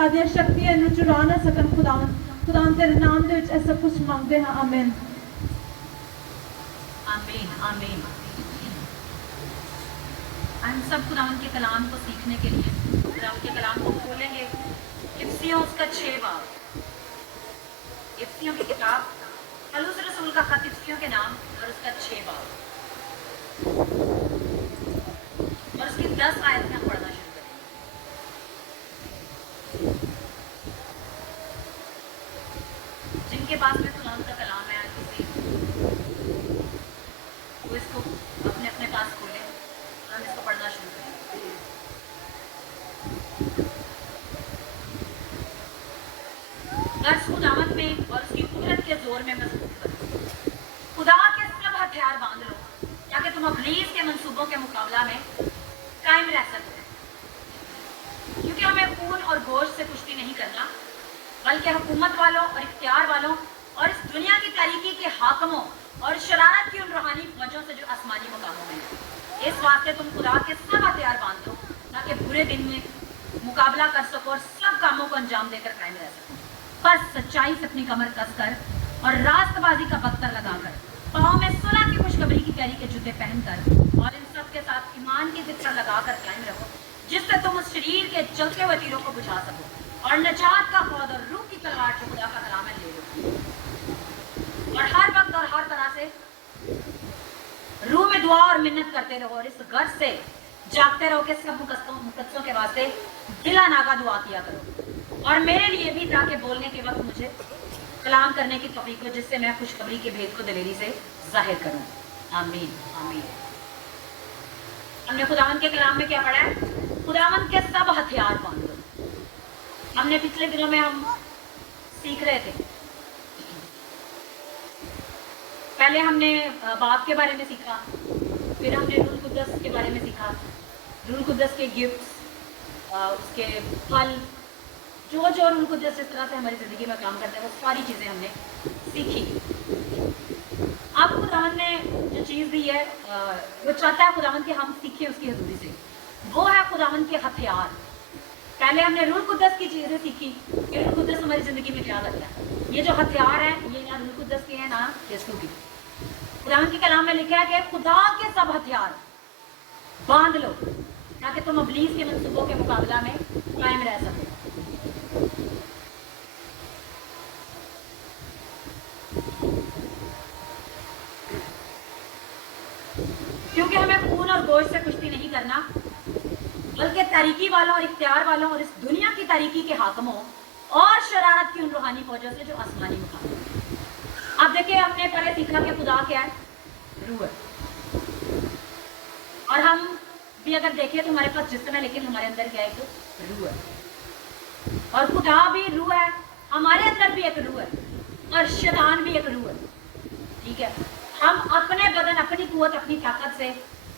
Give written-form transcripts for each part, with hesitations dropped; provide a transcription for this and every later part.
सादियां शक्तियां ਨੂੰ ਚੁਰਾ ਨਾ ਸਕਣ खुदा तेरे नाम ਦੇ ਵਿੱਚ ਇਹ ਸਭ ਕੁਝ ਮੰਗਦੇ ਹਾਂ ਆਮੀਨ आमीन आमीन। हम सब खुदावन के कलाम को सीखने के लिए खुदावन के कलाम को खोलेंगे। इफ्सियों उसका 6 बाब, इफ्सियों की किताब, पौलुस रसूल का खत इफ्सियों के नाम और उसका 6 बाब और उसकी 10 आयतें हम पढ़ना शुरू करेंगे। जिनके पास में खुदावन का कलाम है किसी वो इसको अपने अपने पास खोलें और हम इसको पढ़ना शुरू करें। दर्श खुदावत में और उसकी कुदरत के जोर में मजबूत करो। खुदा के सब हथियार बांध लो ताकि तुम इब्लीस के मंसूबों के मुकाबला में कायम रह सको, क्योंकि हमें खून और गोश्त से कुश्ती नहीं करना बल्कि हुकूमत वालों और इख्तियार वालों और इस दुनिया की तारीकी के हाकमों और शरारत की उन रूहानी फौजों से जो आसमानी मकामों में है। इस वास्ते तुम खुदा के सब हथियार बांध लो ताकि बुरे दिन में मुकाबला कर सको और सब कामों को अंजाम देकर कायम रह सको। बस सच्चाई से अपनी कमर कसकर और रास्तबाजी का बख्तर लगाकर, पाँव में सुलह की खुशखबरी की कैरी के जूते पहनकर और इन सब के साथ ईमान की जिक्र लगाकर कायम रहो, जिससे तुम उस शरीर के जलते हुए तीरों को बुझा सको और नजात का खौद और रूह की तलवार जो खुदा का कलाम है ले लो और हर वक्त और हर तरह से रूह में दुआ और मिन्नत करते रहो और इस गर्ज से जागते रहो कि सब मुकद्दसों के वास्ते दिला नागा दुआ किया करो और मेरे लिए भी, ताकि बोलने के वक्त मुझे कलाम करने की तौफीक हो, जिससे मैं खुशखबरी के भेद को दिलेरी से जाहिर करूं। आमीन आमीन। हमने खुदावन के कलाम में क्या पढ़ा है? खुदावन के सब हथियार बांध लो। हमने पिछले दिनों में हम सीख रहे थे, पहले हमने बाप के बारे में सीखा, फिर हमने रूह कुद्दस के बारे में सीखा, रूह कुद्दस के गिफ्ट्स, उसके फल, जो रूह कुद्दस इस तरह से हमारी ज़िंदगी में काम करते हैं, वो सारी चीज़ें हमने सीखी। अब खुदावन ने जो चीज़ दी है वो चाहता है खुदावन के हम सीखें उसकी हजूरी से, वो है खुदावन के हथियार। पहले हमने रूह कुद्दस की चीज़ें सीखी कि रूह कुद्दस हमारी ज़िंदगी में क्या करता है। ये जो हथियार है ये ना रूह कुद्दस के हैं ना यीशु की। खुदावन के कलाम में लिखा है कि खुदा के सब हथियार बांध लो ताकि तुम इब्लीस के मंसूबों के मुकाबला में कायम रह सको। क्योंकि हमें खून और गोश्त से कुश्ती नहीं करना बल्कि तारीकी वालों और इख्तियार वालों और इस दुनिया की तारीकी के हाकमों और शरारत की उन रूहानी फौजों से जो आसमानी मुकाबला। अब देखिए, हमने पहले सीखा कि खुदा क्या है? रूह है। और हम भी अगर देखें तो हमारे पास जिस्म है, लेकिन हमारे अंदर क्या है? एक रूह है। और खुदा भी रूह है, हमारे अंदर भी एक रूह है और शैतान भी एक रूह है। ठीक है, हम अपने बदन, अपनी कुव्वत, अपनी ताकत से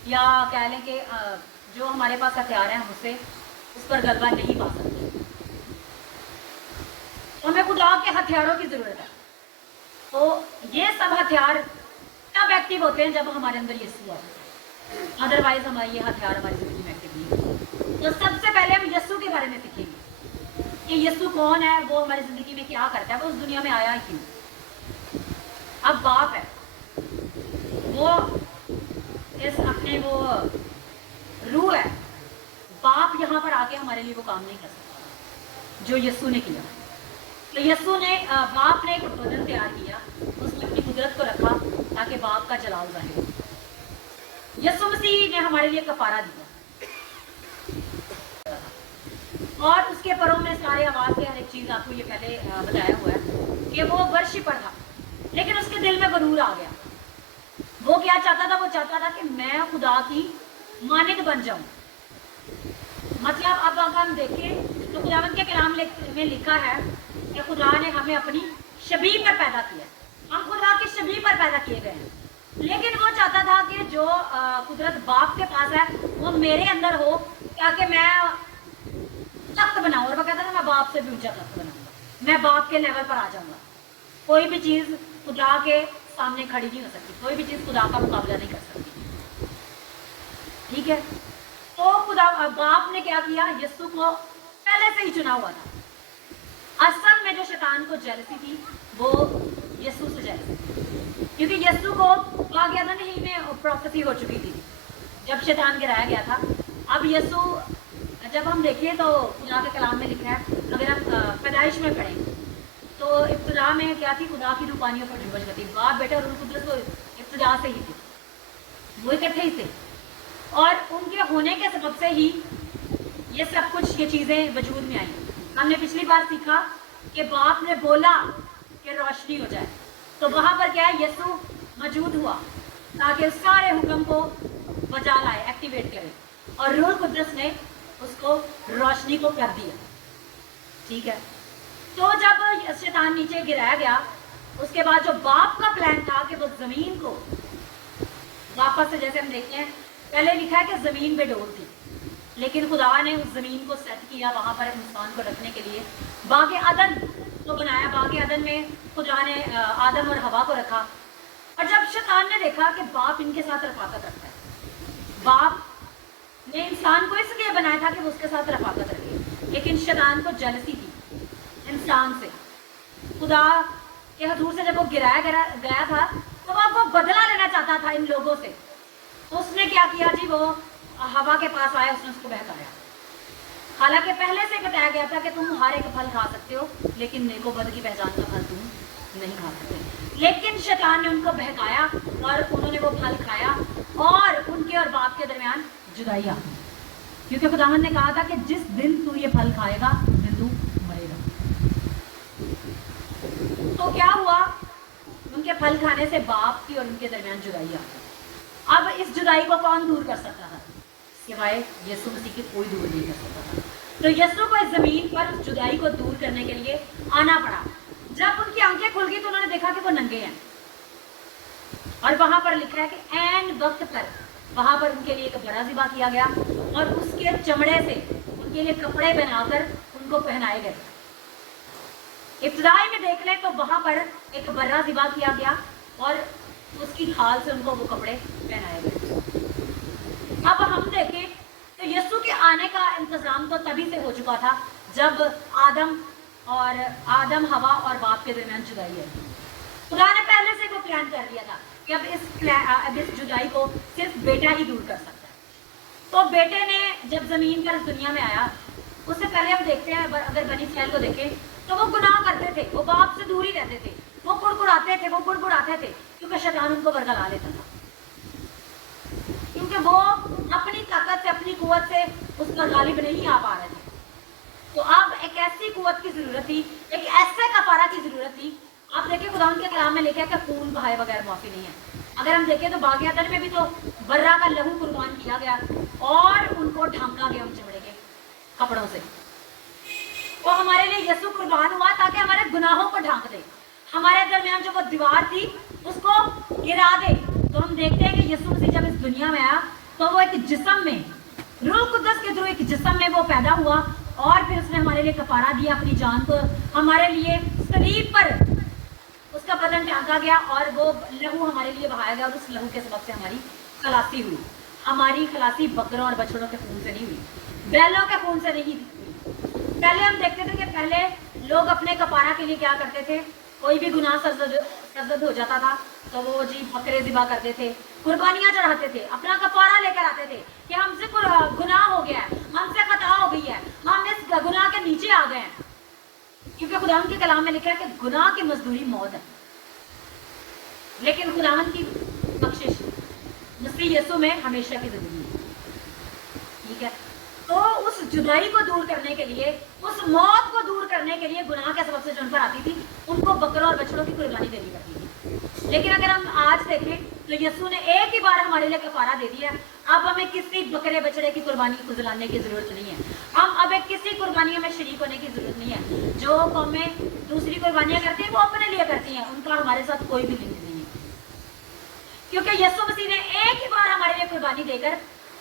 या कह लें कि जो हमारे पास हथियार हैं हम उससे उस पर गलबा नहीं पा सकते। तो हमें खुदा के हथियारों की ज़रूरत है। तो ये सब हथियार तब एक्टिव होते हैं जब हमारे अंदर यीशु आता है, अदरवाइज हमारे ये हथियार हमारी ज़िंदगी में एक्टिव नहीं होते। तो सबसे पहले हम यीशु के बारे में सीखेंगे कि यीशु कौन है, वो हमारी ज़िंदगी में क्या करता है, वो उस दुनिया में आया ही क्यों। अब बाप है, वो इस अपने वो रूह है, बाप यहाँ पर आके हमारे लिए वो काम नहीं कर सकता जो यीशु ने किया। तो यीशु ने, बाप ने एक बदन तैयार किया, उसमें अपनी कुदरत को रखा ताकि बाप का जलाल जाहिर हो। यीशु मसीह ने हमारे लिए कफारा दिया और उसके परों में सारे आवाज़ के हर एक चीज़, आपको ये पहले बताया हुआ है कि वो वर्शिपर था, लेकिन उसके दिल में गरूर आ गया। वो क्या चाहता था? वो चाहता था कि मैं खुदा की मानिद बन जाऊं। मतलब अब अगर हम देखें तो खुदावंद के कलाम में लिखा है कि खुदा ने हमें अपनी शबीह पर पैदा किया, हम खुदा की शबीह पर पैदा किए गए हैं। लेकिन वो चाहता था कि जो कुदरत बाप के पास है वो मेरे अंदर हो, ताकि मैं तख्त बनाऊं। और वो कहता था मैं बाप से भी ऊंचा तख्त बनाऊंगा, मैं बाप के लेवल पर आ जाऊंगा। कोई भी चीज़ खुदा के सामने खड़ी नहीं हो सकती, कोई भी चीज़ खुदा का मुकाबला नहीं कर सकती। ठीक है, तो खुदा बाप ने क्या किया? यीशु को पहले से ही चुना हुआ था में जो शैतान को जेलसी थी वो यीशु से जेलसी थी, क्योंकि यीशु को वाक़यातन ही में प्रोफेसी हो चुकी थी जब शैतान गिराया गया था। अब यीशु जब हम देखें तो खुदा के कलाम में लिखा है, अगर हम पैदाइश में पढ़ें तो इब्तिदा में क्या थी, खुदा की रूपानियों पर जुम्बश करती, बाप बेटे और रूह कुद्दुस तो इब्तिदा से ही थे, वो इकट्ठे ही थे, और उनके होने के सबब से ही ये सब कुछ ये चीज़ें वजूद में आई। हमने पिछली बार सीखा कि बाप ने बोला कि रोशनी हो जाए, तो वहाँ पर क्या है, यीशु मौजूद हुआ ताकि उस सारे हुक्म को बजा लाए, एक्टिवेट करे, और रूह कुद्दुस ने उसको रोशनी को कर दिया। ठीक है, तो जब शैतान नीचे गिराया गया, उसके बाद जो बाप का प्लान था कि वो जमीन को वापस से, जैसे हम देखते हैं पहले लिखा है कि जमीन बेडोल थी, लेकिन खुदा ने उस जमीन को सेट किया वहां पर इंसान को रखने के लिए। बागे अदन को बनाया, बागे अदन में खुदा ने आदम और हवा को रखा। और जब शैतान ने देखा कि बाप इनके साथ रफाकत रखता है, बाप ने इंसान को इसलिए बनाया था कि वो उसके साथ रफाकत रखे, लेकिन शैतान को जेलसी थी इंसान से। खुदा के हजूर से जब वो गिराया गया था तो वो बदला लेना चाहता था इन लोगों से, तो उसने क्या किया जी, वो हवा के पास आया, उसने उसको बहकाया। हालांकि पहले से बताया गया था कि तुम हर एक फल खा सकते हो, लेकिन नेको बद की पहचान का फल तुम नहीं खा सकते। लेकिन शैतान ने उनको बहकाया और उन्होंने वो फल खाया, और उनके और बाप के दरमियान जुदाई आ गई, क्योंकि खुदावंद ने कहा था कि जिस दिन तू ये फल खाएगा उस दिन तू मरेगा। तो क्या हुआ, उनके फल खाने से बाप की और उनके दरमियान जुदाई आ गई। अब इस जुदाई को कौन दूर कर सकता था, सिवाय यीशु मसीह के कोई दूर नहीं कर सकता था। तो यीशु को इस जमीन पर उस जुदाई को दूर करने के लिए आना पड़ा। जब उनकी आंखें खुल गई तो उन्होंने देखा कि वो नंगे हैं, और वहां पर लिखा है कि ऐन वक्त पर वहां पर उनके लिए एक बड़ा ज़िबा किया गया, और उसके चमड़े से उनके लिए कपड़े बनाकर उनको पहनाए गए। इब्तिदाई में देख ले तो वहां पर एक बड़ा ज़िबा किया गया, और उसकी खाल से उनको वो कपड़े पहनाए गए। अब हम देखें तो यीशु के आने का इंतजाम तो तभी से हो चुका था जब आदम हवा और बाप के दरमियान जुदाई है। खुदा ने पहले से वो प्लान कर लिया था कि अब इस जुदाई को सिर्फ बेटा ही दूर कर सकता है। तो बेटे ने जब जमीन पर इस दुनिया में आया, उससे पहले हम देखते हैं, अगर बनी इस्राएल को देखें तो वो गुनाह करते थे, वो बाप से दूर ही रहते थे, वो गुड़गुड़ाते थे, क्योंकि शैतान उनको बरगला लेता था, क्योंकि वो अपनी ताकत से, अपनी कुव्वत से उस पर गालिब नहीं आ पा रहे थे। तो अब एक ऐसी कुव्वत की जरूरत थी, एक ऐसे कफारा की जरूरत थी। आप देखिए खुदा के कलाम में लिखा है कि खून बहाए बगैर माफी नहीं है। अगर हम देखें तो बागे अदन में भी तो बर्रा का लहू कुर्बान किया गया और उनको ढांका गया उन चमड़े के कपड़ों से। वो हमारे लिए यीशु कुर्बान हुआ ताकि हमारे गुनाहों को ढांक दे, हमारे दरमियान जो वो दीवार थी उसको गिरा दे। तो हम देखते हैं कि यीशु मसीह जब इस दुनिया में आया तो वो एक जिस्म में, रूह कुद्दस के थ्रू एक जिस्म में वो पैदा हुआ, और फिर उसने हमारे लिए कफारा दिया, अपनी जान को हमारे लिए सलीब पर उसका बदन टांगा गया, और वो लहू हमारे लिए बहाया गया, और उस लहू के सबब से हमारी खलासी हुई। हमारी खलासी बकरों और बछड़ों के खून से नहीं हुई, बैलों के खून से नहीं हुई। पहले हम देखते थे कि पहले लोग अपने कफारा के लिए क्या करते थे, कोई भी गुनाह सरजद हो जाता था तो वो जी बकरे ज़िबा करते थे, कुर्बानियाँ चढ़ाते थे, अपना कफारा लेकर आते थे कि हमसे गुनाह हो गया है, हमसे खता हो गई है, हम इस गुनाह के नीचे आ गए हैं। क्योंकि खुदावंद के कलाम में लिखा है कि गुनाह की मजदूरी मौत है, लेकिन खुदावंद की बख्शिश मसीह यीशु में हमेशा की जिंदगी है। ठीक है, तो उस जुदाई को दूर करने के लिए, उस मौत को दूर करने के लिए, गुनाह के सबब से जो उन पर आती थी, उनको बकरों और बछड़ों की कुर्बानी देनी पड़ती थी। लेकिन अगर हम आज देखें तो यीशु ने एक ही बार हमारे लिए कफारा दे दिया। अब हमें किसी बकरे बछड़े की कुर्बानी को जलाने की जरूरत नहीं है, हम अब किसी कुर्बानियों में शरीक होने की जरूरत नहीं है। जो कौमें दूसरी कुर्बानियां करती हैं वो अपने लिए करती हैं, उनका हमारे साथ कोई भी लिंक नहीं है, क्योंकि यीशु मसीह ने एक ही बार हमारे लिए कुर्बानी देकर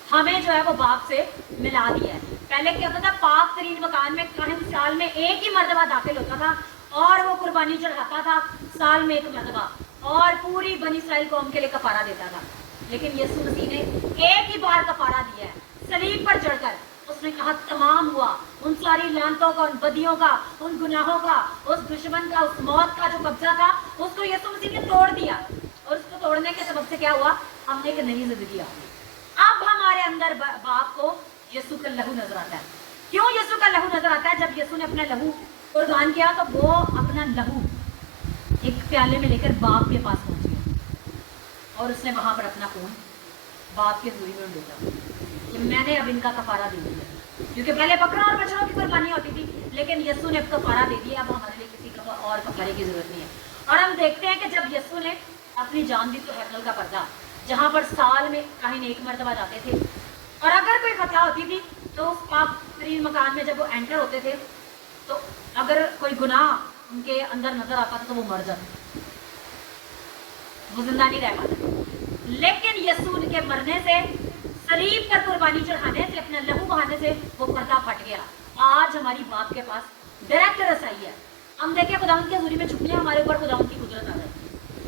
हमें जो है वो बाप से मिला दिया है। पहले क्या होता था, पाक तरीन मकान में काहिन साल में एक ही मरतबा दाखिल होता था और वो कुर्बानी चढ़ाता था साल में एक मरतबा, और पूरी बनी इस्राएल कौम के लिए कफारा देता था। लेकिन यीशु मसीह ने एक ही बार कफारा दिया है, सलीब पर चढ़कर उस उसने कहा तमाम हुआ, उन सारी लानतों का, उन बदियों का, उन गुनाहों का, उस दुश्मन का, उस मौत का जो कब्जा था, उसको यीशु मसीह ने तोड़ दिया। और उसको तोड़ने के सबब से क्या हुआ, हमने एक नई जिंदगी आ गई। अब हमारे अंदर बाप को यीशु का लहू नजर आता है। क्यों यीशु का लहू नजर आता है? जब यीशु ने अपना लहू कुर्बान किया तो वो अपना लहू एक प्याले में लेकर बाप के पास पहुंच गया और उसने वहां पर अपना खून बाप के जुई में डूबा कि मैंने अब इनका कफारा दे दिया। क्योंकि पहले बकरा और बछड़ों की कुर्बानी होती थी, लेकिन यीशु ने अब कफारा दे दिया। अब हमारे लिए किसी और कफारे की जरूरत नहीं है। और हम देखते हैं कि जब यीशु ने अपनी जान दी तो हैकल का पर्दा, जहां पर साल में काहिन एक मरतबा जाते थे, और अगर कोई खता होती थी तो उस पाप तरीन मकान में जब वो एंटर होते थे तो अगर कोई गुनाह उनके अंदर नजर आता था तो वो मर जाते, वो जिंदा नहीं रह पाते। लेकिन यीशु के मरने से, शरीफ पर कुर्बानी चढ़ाने से, अपना लहू बहाने से वो पर्दा फट गया। आज हमारी बाप के पास डायरेक्ट रसाई है। हम देखें खुदावंद की हजूरी में छुपने हमारे ऊपर खुदावंद की कुदरत आ जाए।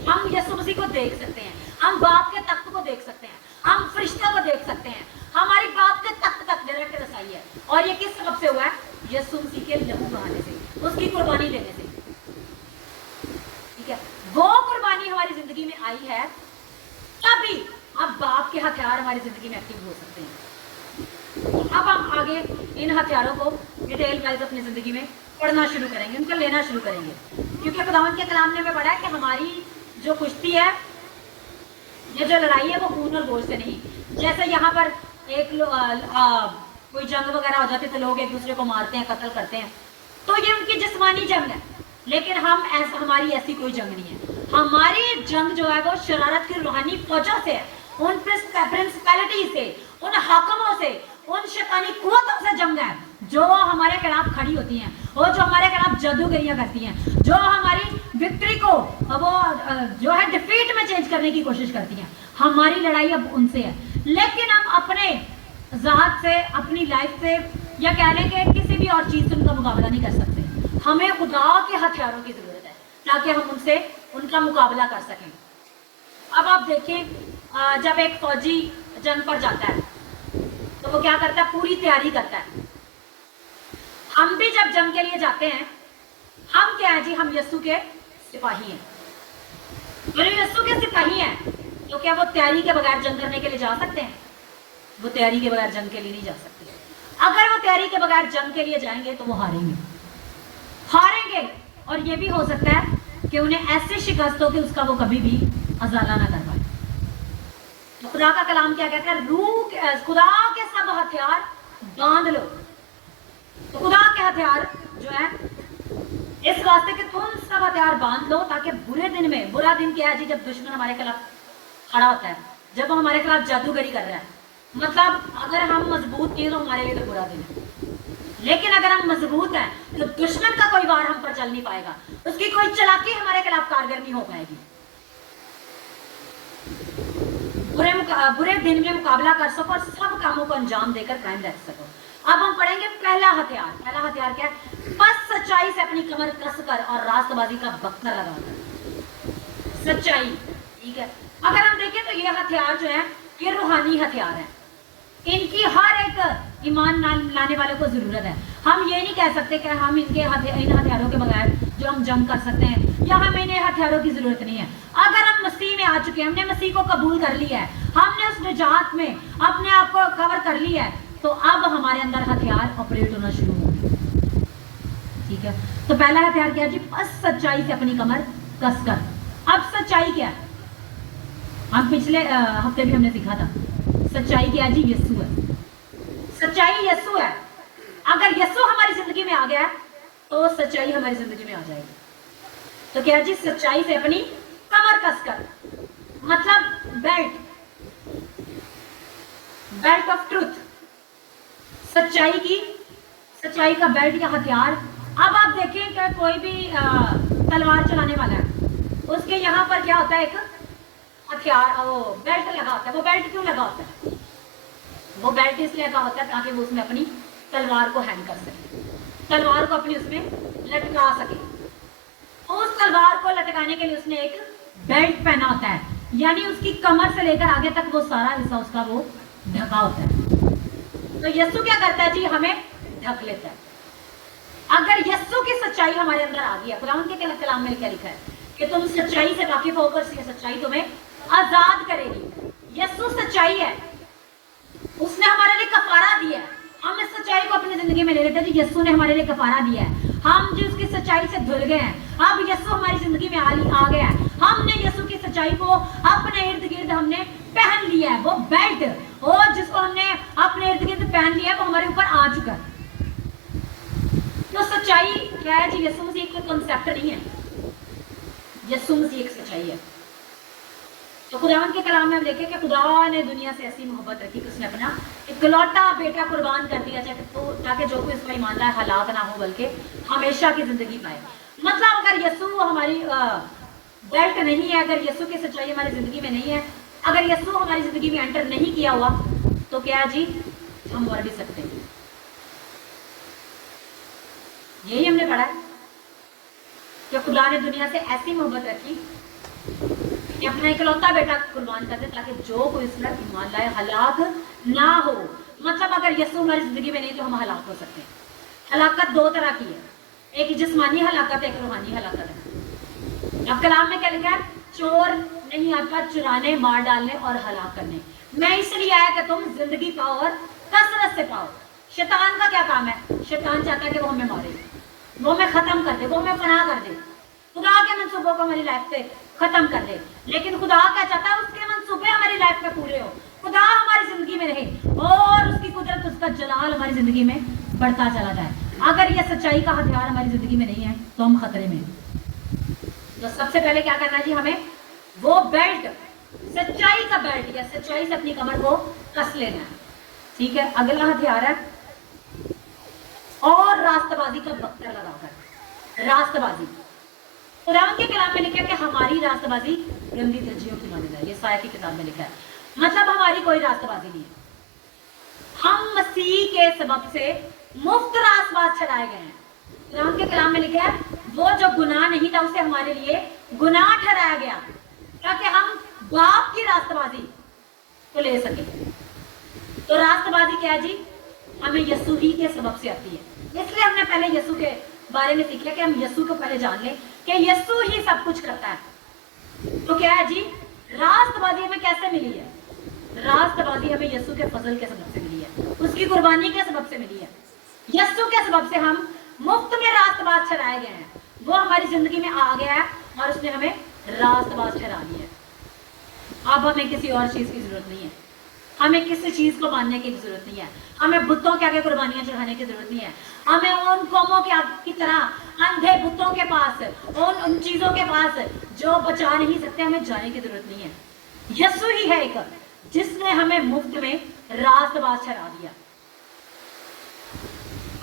हम यीशु मसीह को देख सकते हैं, हम बाप के तख्त को देख सकते हैं, हम फरिश्तों को देख सकते हैं। हमारी बाप के तख्त तक डायरेक्ट रसाई है। और ये किस सबब से हुआ है? यीशु मसीह के लहू बहाने से, उसकी कुर्बानी देने से। ठीक है, वो कुर्बानी हमारी जिंदगी में आई है, तभी अब बाप के हथियार हमारी जिंदगी में एक्टिव हो सकते हैं। अब हम आगे इन हथियारों को डिटेल वाइज अपनी जिंदगी में पढ़ना शुरू करेंगे, उनको लेना शुरू करेंगे। क्योंकि खुदावंद के कलाम ने हमें पढ़ा है कि हमारी जो कुश्ती है, ये जो लड़ाई है, वो खून और गोश्त से नहीं। जैसे यहाँ पर एक कोई जंग वगैरह हो जाती है तो लोग एक दूसरे को मारते हैं, कत्ल करते हैं, तो ये उनकी जिस्मानी जंग है। लेकिन हमारी ऐसी कोई जंग नहीं है। हमारी जंग जो है वो शरारत की रूहानी फौजों से है, उन प्रिंसिपैलिटी से, उन हाकमों से, उन शैतानी कुव्वतों से जंग है जो हमारे खिलाफ खड़ी होती हैं, और जो हमारे खिलाफ जादूगरियां करती हैं, जो हमारी विक्ट्री को वो जो है डिफीट में चेंज करने की कोशिश करती हैं। हमारी लड़ाई अब उनसे है। लेकिन हम अपने ज़ात से, अपनी लाइफ से, या कह लें कि किसी भी और चीज़ से उनका मुकाबला नहीं कर सकते। हमें खुदा के हथियारों की जरूरत है ताकि हम उनसे उनका मुकाबला कर सकें। अब आप देखें, जब एक फौजी जंग पर जाता है तो वो क्या करता है? पूरी तैयारी करता है। हम भी जब जंग के लिए जाते हैं, हम क्या है जी? हम यीशु के सिपाही हैं। तो यीशु के सिपाही हैं तो क्या वो तैयारी के बगैर जंग करने के लिए जा सकते हैं? वो तैयारी के बगैर जंग के लिए नहीं जा सकते। अगर वो तैयारी के बगैर जंग के लिए जाएंगे तो वो हारेंगे। और ये भी हो सकता है कि उन्हें ऐसे शिकस्त हो कि उसका वो कभी भी अजाला ना कर पाए। तो खुदा का कलाम क्या कहता है? खुदा के सब हथियार बांध लो। तो खुदा के हथियार जो है इस वास्ते कि तुम सब हथियार बांध लो ताकि बुरे दिन में, बुरा दिन क्या है जी? जब दुश्मन हमारे खिलाफ खड़ा होता है, जब वो हमारे खिलाफ जादूगरी कर रहा है, मतलब अगर हम मजबूत नहीं तो हमारे लिए तो बुरा दिन है। लेकिन अगर हम मजबूत हैं तो दुश्मन का कोई वार हम पर चल नहीं पाएगा, उसकी कोई चालाकी हमारे खिलाफ कारगर नहीं हो पाएगी। बुरे दिन में मुकाबला कर सको और सब कामों को अंजाम देकर कायम रह सको। अब हम पढ़ेंगे पहला हथियार। पहला हथियार क्या है? बस सच्चाई से अपनी कमर कसकर और रास्तबाजी का बख्तर लगाकर। सच्चाई, ठीक है। अगर हम देखें तो ये हथियार जो है ये रूहानी हथियार है। इनकी हर एक ईमान लाने वाले को जरूरत है। हम ये नहीं कह सकते कि हम इन हथियारों के बगैर जो हम जंग कर सकते हैं, या हमें इन्हें हथियारों की जरूरत नहीं है। अगर हम मसीह में आ चुके हैं, हमने मसीह को कबूल कर लिया है, हमने उस निजात में अपने आप को कवर कर लिया है, तो अब हमारे अंदर हथियार ऑपरेट होना शुरू होंगे। ठीक है, तो पहला हथियार क्या है जी? बस सच्चाई से अपनी कमर कसकर। अब सच्चाई क्या है? हम पिछले हफ्ते भी हमने सीखा था सच्चाई क्या है जी? यीशु है। सच्चाई यीशु है। अगर यीशु हमारी जिंदगी में आ गया तो सच्चाई हमारी जिंदगी में आ जाएगी। तो क्या है जी? सच्चाई से अपनी कमर कसकर, मतलब बेल्ट ऑफ ट्रूथ, सच्चाई का बेल्ट या हथियार। अब आप देखें कि कोई भी तलवार चलाने वाला है, उसके यहाँ पर क्या होता है? एक हथियार, वो बेल्ट लगा होता है। वो बेल्ट क्यों लगा होता है? वो बेल्ट इसलिए लगा होता है ताकि वो उसमें अपनी तलवार को हैंग कर सके, तलवार को अपनी उसमें लटका सके। उस तलवार को लटकाने के लिए उसने एक बेल्ट पहना होता है, यानी उसकी कमर से लेकर आगे तक वो सारा हिस्सा उसका वो ढका होता है। तो यीशु क्या करता है जी, हमें ढक लेता है। अगर यीशु की सच्चाई हमारे अंदर आ गई है, कुरान के कलाम में क्या लिखा है कि तुम सच्चाई से वाकिफ होकर सच्चाई तुम्हें आजाद करेगी। यीशु सच्चाई है, उसने हमारे लिए कफारा दिया है। हम इस सच्चाई को अपनी जिंदगी में ले लेते हैं जी, यीशु ने हमारे लिए कफारा दिया है। हम जो उसकी सच्चाई से धुल गए हैं, अब यीशु हमारी जिंदगी में आ गया है। हमने यीशु की सच्चाई को अपने इर्द गिर्द हमने पहन लिया है। वो बेल्ट और जिसको हमने अपने इर्द गिर्द पहन लिया है वो हमारे ऊपर आ चुका है। तो सच्चाई क्या है जी, यीशु मसीह एक कॉन्सेप्ट नहीं है, यीशु मसीह एक सच्चाई है। तो खुदावन के कलाम में हम देखें कि खुदा ने दुनिया से ऐसी मोहब्बत रखी कि उसने अपना इकलौता बेटा कुर्बान कर दिया, ताकि जो कोई इसका ईमान लाए हलाक ना हो बल्कि हमेशा की जिंदगी पाए। मतलब अगर यीशु हमारी बेल्ट नहीं है, अगर यीशु की सच्चाई हमारी जिंदगी में नहीं है, अगर यीशु हमारी जिंदगी में एंटर नहीं किया हुआ, तो क्या जी हम मर भी सकते हैं। यही हमने पढ़ा है कि खुदा ने दुनिया से ऐसी मोहब्बत रखी कि अपना इकलौता बेटा कुर्बान कर दे, ताकि जो कोई इस पर ईमान लाए हलाक ना हो। मतलब अगर यीशु हमारी जिंदगी में नहीं तो हम हलाक हो सकते हैं। हलाकत दो तरह की है, एक जिस्मानी हलाकत, एक रूहानी हलाकत है। अब कलाम में क्या लिखा है, चोर नहीं आता चुराने, मार डालने और हलाक करने। मैं इसलिए आया कि तुम जिंदगी पाओ और कसरत से पाओ। शैतान का क्या काम है, शैतान चाहता है कि वो हमें मारे, वो हमें खत्म कर दे, वो हमें फना कर दे, खुदा के मंसूबों को हमारी लाइफ से खत्म कर दे। लेकिन खुदा क्या चाहता है, उसके मंसूबे हमारी लाइफ में पूरे हो, खुदा हमारी जिंदगी में रहे और उसकी कुदरत, उसका जलाल हमारी जिंदगी में बढ़ता चला जाए। अगर ये सच्चाई का हथियार हमारी जिंदगी में नहीं है तो हम खतरे में हैं। तो सबसे पहले क्या करना है जी, हमें वो बेल्ट, सच्चाई का बेल्ट या सच्चाई से अपनी कमर को कस लेना है। ठीक है, अगला हथियार है और रास्तबाजी का बख्तर लगाकर। रास्तबाजी, कुरान के कलाम में लिखा है कि हमारी रास्तबाजी गंदी तरजीहों की मानी जाए, ये साया की किताब में लिखा है। मतलब हमारी कोई रास्तबाजी नहीं है, हम मसीह के सबब से मुफ्त रास्तबाज छड़ाए गए हैं। कुरान के कलाम में लिखा है वो जो गुनाह नहीं था उसे हमारे लिए गुनाह ठहराया गया, ताकि हम बाप की रास्तबाजी को ले सके। तो रास्तबाजी क्या है जी, हमें यीशु ही के सबब से आती है। इसलिए हमने पहले यीशु के बारे में सीखा कि हम यीशु को पहले जान लें कि यीशु ही सब कुछ करता है। तो क्या है जी, रास्तबाजी हमें कैसे मिली है? रास्तबाजी हमें यीशु के फजल के सबब से मिली है, उसकी कुर्बानी के सबब से मिली है। यीशु के सबब से हम मुफ्त में रास्तबाज ठहराए गए हैं। वो हमारी जिंदगी में आ गया है और उसने हमें रास्तबाज ठहरा दिया है। अब हमें किसी और चीज की जरूरत नहीं है, हमें किसी चीज को मानने की जरूरत नहीं है, हमें बुतों के आगे कुर्बानियां चढ़ाने की जरूरत नहीं है, हमें उन कौमों के की तरह अंधे बुतों के पास, उन चीजों के पास जो बचा नहीं सकते, हमें जाने की जरूरत नहीं है। यीशु ही है एक जिसने हमें मुफ्त में रास्तबाज ठहरा दिया।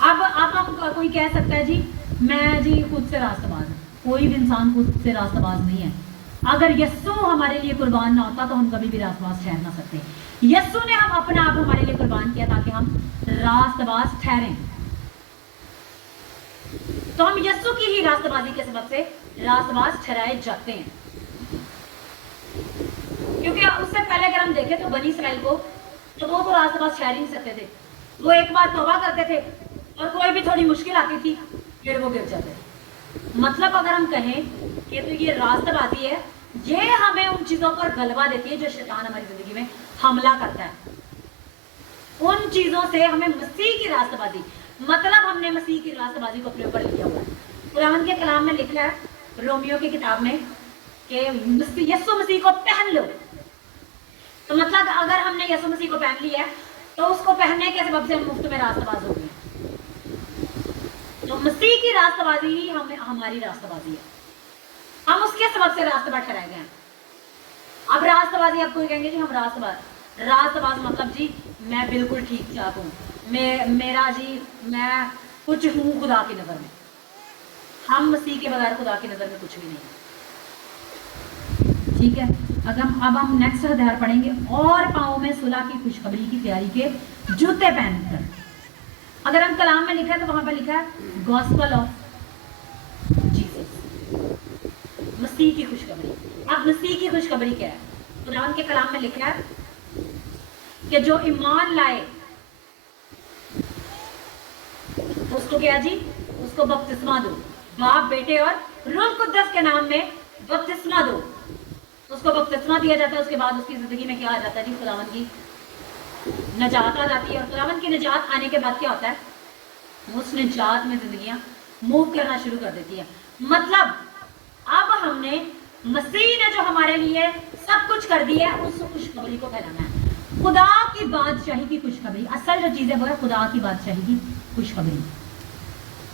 अब हम कोई कह सकता है जी मैं जी खुद से रास्तबाज हूं, कोई भी इंसान खुद से रास्तबाज नहीं है। अगर यीशु हमारे लिए कुर्बान ना होता तो हम कभी भी रास्तबाज ठहर ना सकते। यीशु ने हम अपना आप हमारे लिए कुर्बान किया ताकि हम रास्तबाज ठहरें। तो हम यीशु की ही रास्तबाजी के सबब से रास्तबाज ठहराए जाते हैं। क्योंकि उससे पहले अगर हम देखें तो बनी इस्राइल को, तो वो तो रास्तबाज ठहर ही नहीं सकते थे। वो एक बार तौबा करते थे और कोई भी थोड़ी मुश्किल आती थी फिर वो गिर जाते। मतलब अगर हम कहें कि तो ये रास्तबाजी है, ये हमें उन चीजों पर गलबा देती है जो शैतान हमारी जिंदगी में हमला करता है। उन चीजों से हमें मसीह की रास्तबाजी, मतलब हमने मसीह की रास्तबाजी को अपने ऊपर लिया हुआ है। कुरान के कलाम में लिखा है रोमियो की किताब में कि यीशु मसीह को पहन लो। तो मतलब अगर हमने यीशु मसीह को पहन लिया है तो उसको पहनने के सबब से हम मुफ्त में रास्तबाज हो गए। तो मसीह की रास्तबाजी ही हमारी रास्तबाजी है, हम उसके सबब से रास्तबाज ठहराए गए हैं। अब रास्तबाजी आप कोई कहेंगे जी हम रास्तबाज मतलब जी मैं बिल्कुल ठीक ठाक हूँ, मेरा जी मैं कुछ हूँ खुदा की नजर में। हम मसीह के बगैर खुदा की नजर में कुछ भी नहीं है। ठीक है, अब हम नेक्स्ट अध्याय पढ़ेंगे। और पाँव में सुलह की खुशखबरी की तैयारी के जूते पहनकर। अगर हम कलाम में लिखा है तो वहां पर लिखा है गॉस्पेल ऑफ जीसस, मसीह की खुशखबरी। अब मसीह की खुशखबरी क्या है? कुरान के कलाम में लिखा है कि जो ईमान लाए तो उसको क्या जी, उसको बपतिस्मा दो, बाप बेटे और रूह कुद्दस के नाम में बपतिस्मा दो। उसको बपतिस्मा दिया जाता है। उसके बाद उसकी जिंदगी में क्या आ जाता है जी, खुदावन की नजात आ जाती है। और खुदावन की नजात आने के बाद क्या होता है, उस नजात में जिंदगियां मूव करना शुरू कर देती है। मतलब अब हमने, मसीह ने जो हमारे लिए सब कुछ कर दिया है, उस खुशखबरी को फैलाना है। खुदा की बादशाही की खुशखबरी, असल जो चीज है वो है खुदा की बादशाही की खुशखबरी।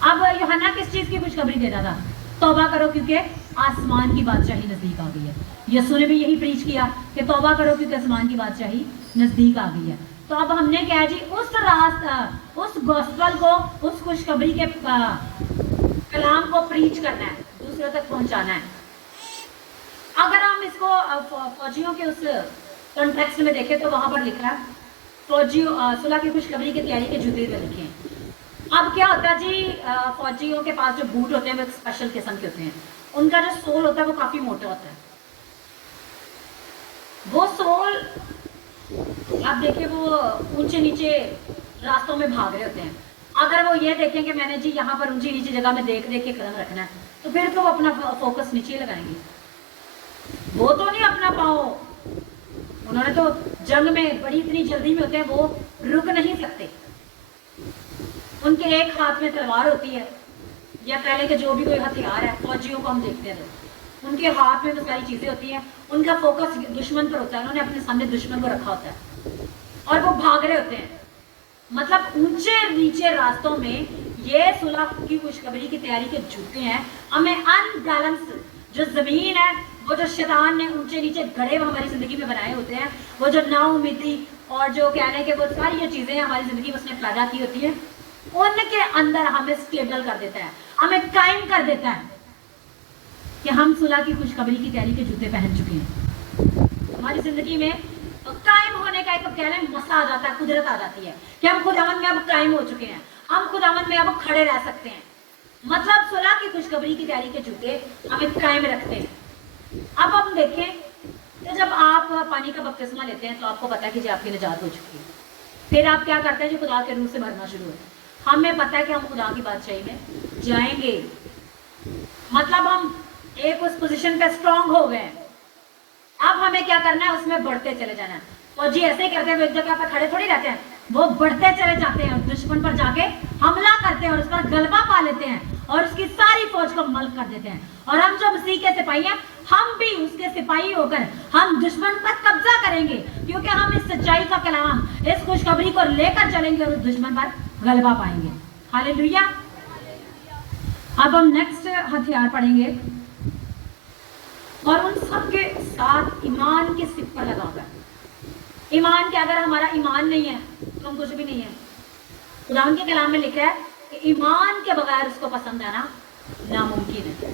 अब यूहन्ना किस चीज की खुशखबरी देता था, तौबा करो क्योंकि आसमान की बादशाही नजदीक आ गई है। यीशु ने भी यही प्रीच किया कि तौबा करो क्योंकि आसमान की बादशाही नजदीक आ गई है। तो अब हमने क्या है जी, उस रास्ता, उस गॉस्पेल को, उस खुशखबरी के कलाम को प्रीच करना है, दूसरों तक पहुंचाना है। अगर हम इसको फौजियों के उस कॉन्टेक्स्ट में देखें तो वहां पर लिखा है फौजियों, सुलह की खुशखबरी की तैयारी के जूते पे लिखे हैं। अब क्या होता है जी, फौजियों के पास जो बूट होते हैं वो एक स्पेशल किस्म के होते हैं। उनका जो सोल होता है वो काफी मोटा होता है। वो सोल आप देखिए, वो ऊंचे नीचे रास्तों में भाग रहे होते हैं। अगर वो ये देखें कि मैंने जी यहाँ पर ऊंची नीची जगह में देख देख के कदम रखना है, तो फिर तो वो अपना फोकस नीचे लगाएंगे। वो तो नहीं अपना पाओ, उन्होंने तो जंग में बड़ी इतनी जल्दी में होते हैं, वो रुक नहीं सकते। उनके एक हाथ में तलवार होती है, या पहले के जो भी कोई हथियार है, फौजियों को हम देखते हैं तो उनके हाथ में तो सारी चीजें होती हैं। उनका फोकस दुश्मन पर होता है, उन्होंने अपने सामने दुश्मन को रखा होता है और वो भाग रहे होते हैं। मतलब ऊंचे नीचे रास्तों में ये सुलह की खुशखबरी की तैयारी के जूते हैं। हमें अनबैलेंस जो जमीन है, वो जो शैतान ने ऊंचे नीचे गड़े हमारी जिंदगी में बनाए होते हैं, वो जो नाउमीदी और जो कहने के वो सारी जो चीजें हमारी जिंदगी में उसने पैदा की होती है, उनके अंदर हमें स्टेबल कर देता है, हमें कायम कर देता है कि हम सुलह की खुशखबरी की तैयारी के जूते पहन चुके हैं। हमारी जिंदगी में कायम होने का एक कह लें मसा आ जाता है, कुदरत आ जाती है कि हम खुदावन में अब कायम हो चुके हैं, हम खुदावन में अब खड़े रह सकते हैं। मतलब सुलह की खुशखबरी की तैयारी के जूते हमें कायम रखते हैं। अब हम देखें तो जब आप पानी का बपतिस्मा लेते हैं तो आपको पता है कि जी आपकी निजात हो चुकी है। फिर आप क्या करते हैं जी, खुदा के रूह से भरना शुरू होता है। हमें पता है कि हम खुदा की बादशाही में जाएंगे। मतलब हम एक उस पोजीशन पे स्ट्रांग हो गए। अब हमें क्या करना है, उसमें बढ़ते चले जाना है। और जी ऐसे ही करते हैं, वो एक जगह पर खड़े थोड़ी रहते हैं, वो बढ़ते चले जाते हैं और दुश्मन पर जाके हमला करते हैं और उस पर गलबा पा लेते हैं और उसकी सारी फौज को मल्क कर देते हैं। और हम जो मसीह के सिपाही हैं, हम भी उसके सिपाही होकर हम दुश्मन पर कब्जा करेंगे, क्योंकि हम इस सच्चाई का कलाम, इस खुशखबरी को लेकर चलेंगे और उस दुश्मन पर गलबा पाएंगे। हालेलुया। अब हम नेक्स्ट हथियार पढ़ेंगे और उन सब के साथ ईमान के सिक्का लगाकर। ईमान क्या, अगर हमारा ईमान नहीं है तो हम कुछ भी नहीं है। खुदावन के कलाम में लिखा है कि ईमान के बगैर उसको पसंद आना नामुमकिन है।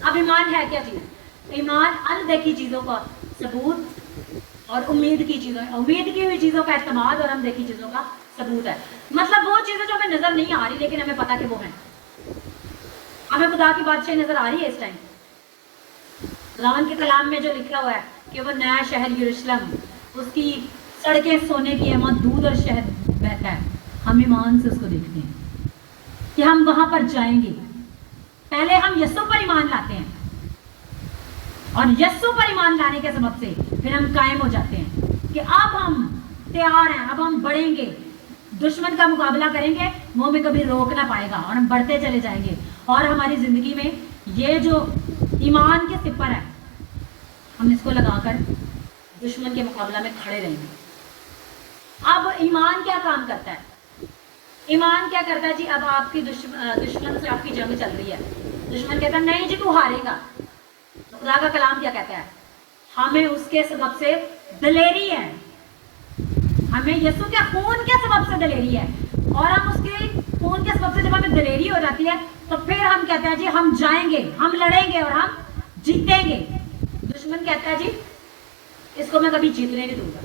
अब ईमान है क्या चीज? ईमान अनदेखी चीजों का सबूत और उम्मीद की चीजों, उम्मीद की हुई चीजों का इत्मीनाद और अनदेखी चीजों का सबूत है। मतलब वो चीजें जो हमें नजर नहीं आ रही लेकिन हमें पता कि वो है। हमें खुदा की बादशाही नजर आ रही है इस टाइम। खुदावन के कलाम में जो लिखा हुआ है कि वो नया शहर यरूशलेम, उसकी सड़कें सोने की है, वहाँ दूध और शहद बहता है। हम ईमान से उसको देखते हैं कि हम वहां पर जाएंगे। पहले हम यीशु पर ईमान लाते हैं और यीशु पर ईमान लाने के सबब से फिर हम कायम हो जाते हैं कि अब हम तैयार हैं, अब हम बढ़ेंगे, दुश्मन का मुकाबला करेंगे, वो हमें कभी रोक ना पाएगा और हम बढ़ते चले जाएंगे। और हमारी जिंदगी में ये जो ईमान के सिपर है, हम इसको लगाकर दुश्मन के मुकाबला में खड़े रहेंगे। अब ईमान क्या काम करता है? ईमान क्या करता है जी? अब आपकी दुश्मन से आपकी जंग चल रही है, दुश्मन कहता है नहीं जी तू हारेगा। तो खुदा का कलाम क्या कहता है? हमें उसके सबब से दलेरी है, हमें यीशु के खून के सबब से दलेरी है। और हम उसके खून के सबब से जब हमें दलेरी हो जाती है तो फिर हम कहते हैं जी हम जाएंगे, हम लड़ेंगे और हम जीतेंगे। दुश्मन कहता है जी इसको मैं कभी जीतने नहीं दूंगा,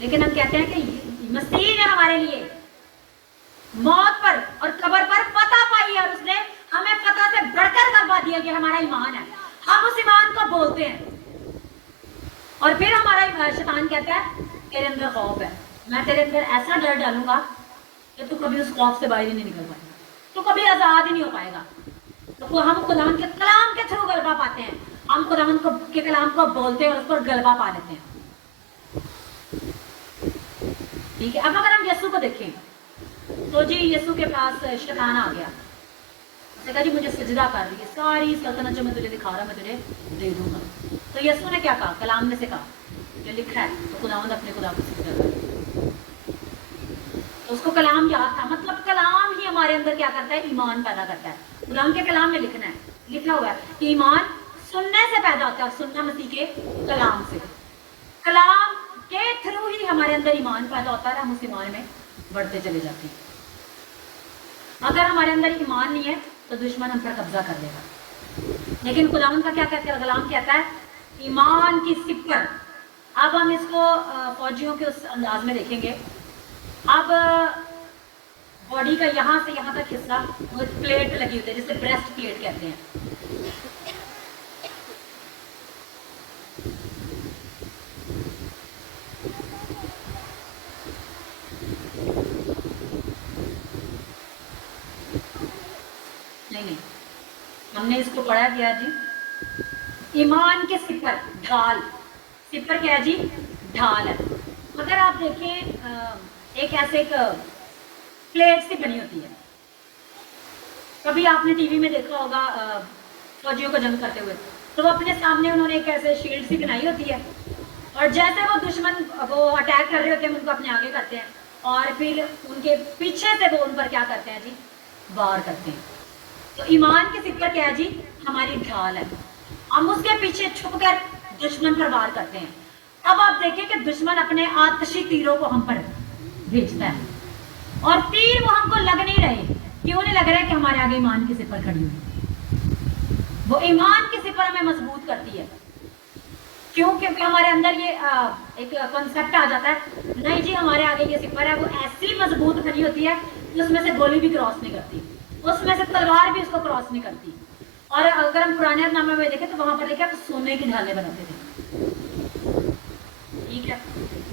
लेकिन हम कहते हैं कि मसीह ने हमारे लिए मौत पर और कब्र पर फतह पाई है और उसने हमें फतह से बढ़कर करवा दिया कि हमारा ईमान है। हम उस ईमान को बोलते हैं और फिर हमारा शैतान कहता है तेरे अंदर खौफ है, मैं तेरे अंदर ऐसा डर डालूंगा कि तू कभी उस खौफ से बाहर ही नहीं निकल पाएगा, तू कभी आज़ाद ही नहीं हो पाएगा। तो हम खुदावन के कलाम के थ्रू गलबा पाते हैं, हम खुदावन के कलाम को बोलते हैं और उस पर गलबा पा लेते हैं। ठीक है, अब अगर हम यीशु को देखें तो जी यीशु के पास शैतान आ गया, उसने कहा जी मुझे सजदा कर रही है, सारी सल्तनत जो मैं तुझे दिखा रहा मैं तुझे दे दूंगा। तो यीशु ने क्या कहा, कलाम में से कहा जो लिखा है तो खुदावंद अपने खुदा को सजदा कर। तो उसको कलाम याद था, मतलब कलाम ही हमारे अंदर क्या करता है, ईमान पैदा करता है। खुदावंद के कलाम में लिखना है, लिखा हुआ है कि ईमान सुनने से पैदा होता है और सुनना मसीह के कलाम से। कलाम के थ्रू ही हमारे अंदर ईमान पैदा होता है, हम उस ईमान में बढ़ते चले जाते हैं। अगर हमारे अंदर ईमान नहीं है तो दुश्मन हम पर कब्जा कर लेगा। लेकिन खुदावंद का क्या कहता है, कलाम कहता है ईमान की सिपर। अब हम इसको फौजियों के उस अंदाज में देखेंगे। अब बॉडी का यहाँ से यहाँ तक हिस्सा वो प्लेट लगी होती है जिसे ब्रेस्ट प्लेट कहते हैं। नहीं, हमने इसको पढ़ा किया जी, ईमान के सिपर ढाल। सिपर क्या है जी, ढाल है। अगर आप देखें एक ऐसे एक प्लेट सी बनी होती है, कभी आपने टीवी में देखा होगा फौजियों को जंग करते हुए, तो वो अपने सामने उन्होंने एक ऐसे शील्ड सी बनाई होती है और जैसे वो दुश्मन वो अटैक कर रहे होते हैं उनको अपने आगे करते हैं और फिर उनके पीछे से वो उन पर क्या करते हैं जी, वार करते हैं। तो ईमान की सिपर क्या है जी, हमारी ढाल है, हम उसके पीछे छुपकर दुश्मन पर वार करते हैं। अब आप देखें कि दुश्मन अपने आतशी तीरों को हम पर भेजता है और तीर वो हमको लग नहीं रहे, क्यों नहीं लग रहा है कि हमारे आगे ईमान की सिपर खड़ी हुई। वो ईमान की सिपर हमें मजबूत करती है। क्यों? क्योंकि हमारे अंदर ये एक कॉन्सेप्ट आ जाता है, नहीं जी हमारे आगे ये सिपर है, वो ऐसी मजबूत खड़ी होती है कि उसमें से गोली भी क्रॉस नहीं करती, उसमें से तलवार भी उसको क्रॉस नहीं करती। और अगर हम पुराने नामे में देखें तो वहां पर लिखा है सोने की ढालें बनाते थे। ठीक है,